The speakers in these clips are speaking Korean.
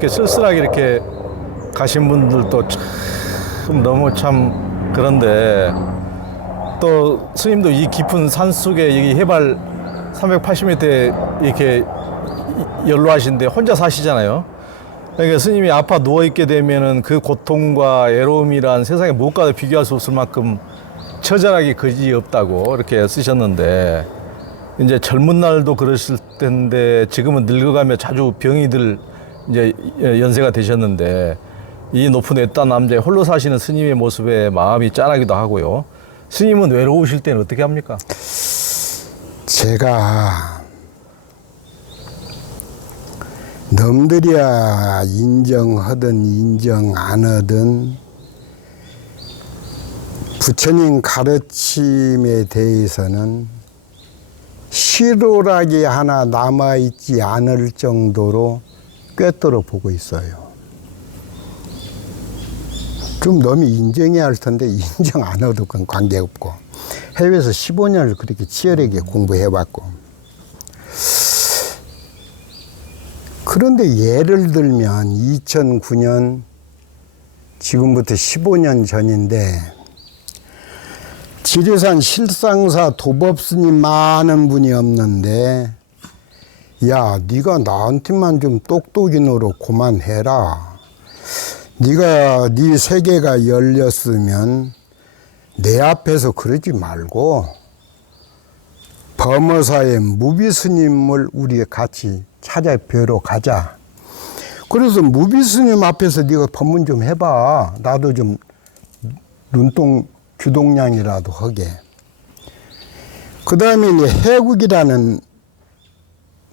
이렇게 쓸쓸하게 이렇게 가신 분들도 참 너무 참 그런데 또 스님도 이 깊은 산 속에 이 해발 380m 이렇게 연로하신데 혼자 사시잖아요. 그러니까 스님이 아파 누워 있게 되면은 그 고통과 애로움이란 세상에 무엇과도 비교할 수 없을 만큼 처절하게 거지 없다고 이렇게 쓰셨는데 이제 젊은 날도 그러실 텐데 지금은 늙어가며 자주 병이 들 이제 연세가 되셨는데 이 높은 애딴 남자에 홀로 사시는 스님의 모습에 마음이 짠하기도 하고요. 스님은 외로우실 때는 어떻게 합니까? 제가 넘들이야 인정하든 인정 안 하든 부처님 가르침에 대해서는 실오라기 하나 남아있지 않을 정도로 꿰뚫어 보고 있어요. 좀 너무 인정해야 할 텐데 인정 안 해도 그건 관계없고 해외에서 15년을 그렇게 치열하게 공부해 왔고 그런데 예를 들면 2009년 지금부터 15년 전인데 지리산 실상사 도법스님 많은 분이 없는데 야 네가 나한테만 좀 똑똑이 노로 그만해라 네가 네 세계가 열렸으면 내 앞에서 그러지 말고 범어사의 무비스님을 우리 같이 찾아 뵈러 가자. 그래서 무비스님 앞에서 네가 법문 좀 해봐. 나도 좀 눈동 규동량이라도 하게. 그 다음에 해국이라는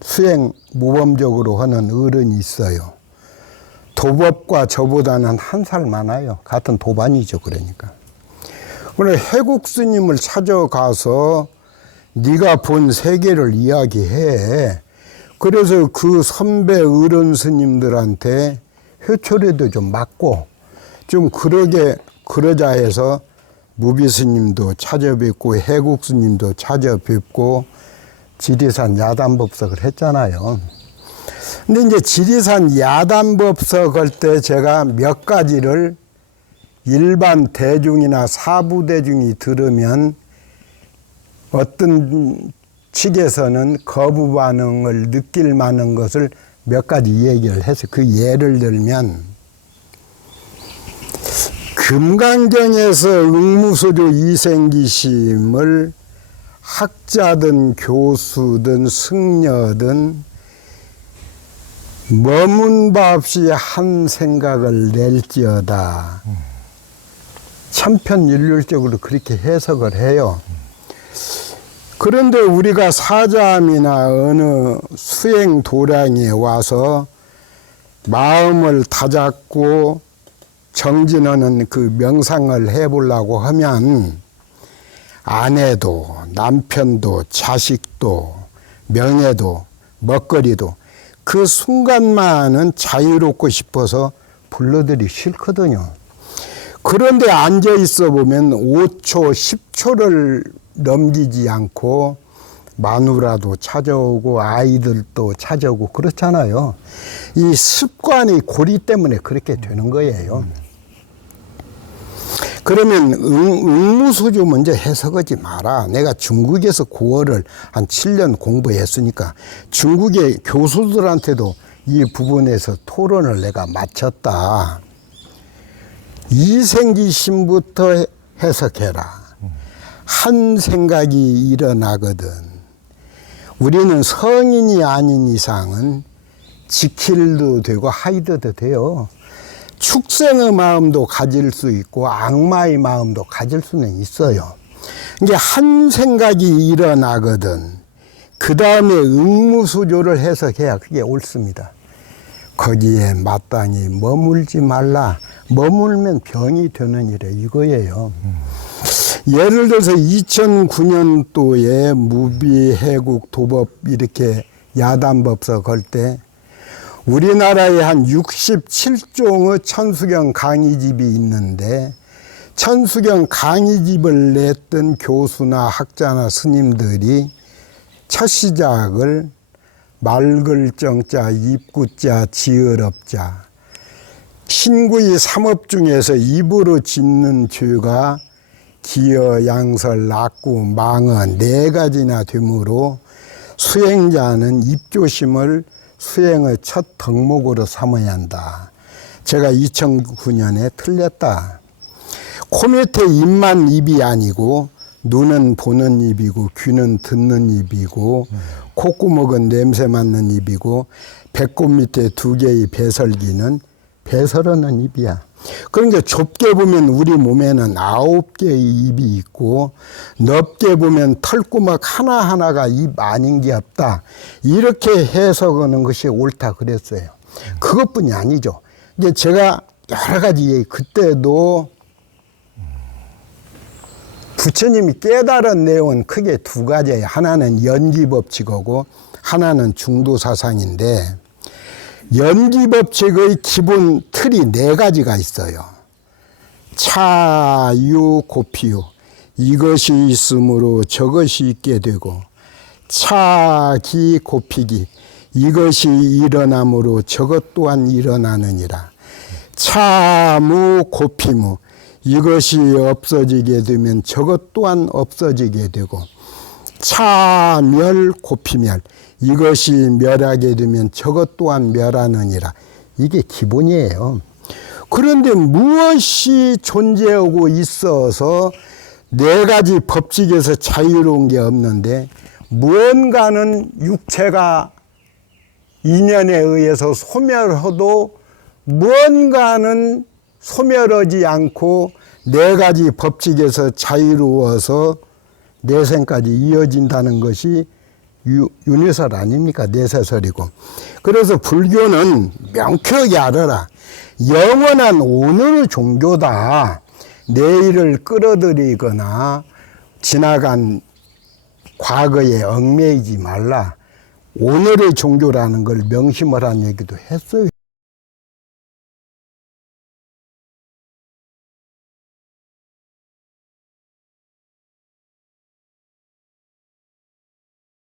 수행 모범적으로 하는 어른이 있어요. 도법과 저보다는 한 살 많아요. 같은 도반이죠. 그러니까. 그래 해국 스님을 찾아가서 네가 본 세계를 이야기해. 그래서 그 선배 어른 스님들한테 회초리도 좀 맞고 좀 그러게 그러자 해서 무비 스님도 찾아뵙고 해국 스님도 찾아뵙고 지리산 야단법석을 했잖아요. 근데 이제 지리산 야단법석 할 때 제가 몇 가지를 일반 대중이나 사부 대중이 들으면 어떤 측에서는 거부 반응을 느낄 만한 것을 몇 가지 얘기를 해서 그 예를 들면 금강경에서 응무소조 이생기심을 학자든 교수든 승려든 머문 바 없이 한 생각을 낼지어다. 천편일률적으로 그렇게 해석을 해요. 그런데 우리가 사자함이나 어느 수행 도량에 와서 마음을 다잡고 정진하는 그 명상을 해보려고 하면 아내도 남편도 자식도 명예도 먹거리도 그 순간만은 자유롭고 싶어서 불러들이 싫거든요. 그런데 앉아 있어 보면 5초, 10초를 넘기지 않고 마누라도 찾아오고 아이들도 찾아오고 그렇잖아요. 이 습관이 고리 때문에 그렇게 되는 거예요. 그러면 응, 무소주 먼저 해석하지 마라. 내가 중국에서 고어를 한 7년 공부했으니까 중국의 교수들한테도 이 부분에서 토론을 내가 마쳤다. 이생기심부터 해석해라. 한 생각이 일어나거든. 우리는 성인이 아닌 이상은 지킬도 되고 하이드도 돼요. 축생의 마음도 가질 수 있고 악마의 마음도 가질 수는 있어요. 이게 한 생각이 일어나거든. 그 다음에 응무수조를 해석해야 그게 옳습니다. 거기에 마땅히 머물지 말라. 머물면 병이 되는 일에 이거예요. 예를 들어서 2009년도에 무비, 해국, 도법 이렇게 야단법석 할때 우리나라에 한 67종의 천수경 강의집이 있는데 천수경 강의집을 냈던 교수나 학자나 스님들이 첫 시작을 맑을 정자, 입구자, 지으럽자. 신구의 삼업 중에서 입으로 짓는 죄가 기어, 양설, 낙구, 망어 네 가지나 되므로 수행자는 입조심을 수행의 첫 덕목으로 삼아야 한다. 제가 2009년에 틀렸다. 코 밑에 입만 입이 아니고 눈은 보는 입이고 귀는 듣는 입이고 콧구멍은 냄새 맡는 입이고 배꼽 밑에 두 개의 배설기는 배설하는 입이야. 그러니까 좁게 보면 우리 몸에는 아홉 개의 입이 있고 넓게 보면 털구멍 하나하나가 입 아닌 게 없다. 이렇게 해석하는 것이 옳다 그랬어요. 그것뿐이 아니죠. 이제 제가 여러 가지 그때도 부처님이 깨달은 내용은 크게 두 가지예요. 하나는 연기 법칙이고 하나는 중도 사상인데 연기 법칙의 기본 틀이 네 가지가 있어요. 차, 유, 고피유. 이것이 있으므로 저것이 있게 되고 차, 기, 고피기. 이것이 일어남으로 저것 또한 일어나느니라. 차무, 고피무. 이것이 없어지게 되면 저것 또한 없어지게 되고 차멸 고피멸 이것이 멸하게 되면 저것 또한 멸하느니라 이게 기본이에요. 그런데 무엇이 존재하고 있어서 네 가지 법칙에서 자유로운 게 없는데 무언가는 육체가 인연에 의해서 소멸해도 무언가는 소멸하지 않고 네 가지 법칙에서 자유로워서 내생까지 이어진다는 것이 유, 윤회설 아닙니까? 내세설이고. 그래서 불교는 명쾌하게 알아라. 영원한 오늘의 종교다. 내일을 끌어들이거나 지나간 과거에 얽매이지 말라. 오늘의 종교라는 걸 명심을 한 얘기도 했어요.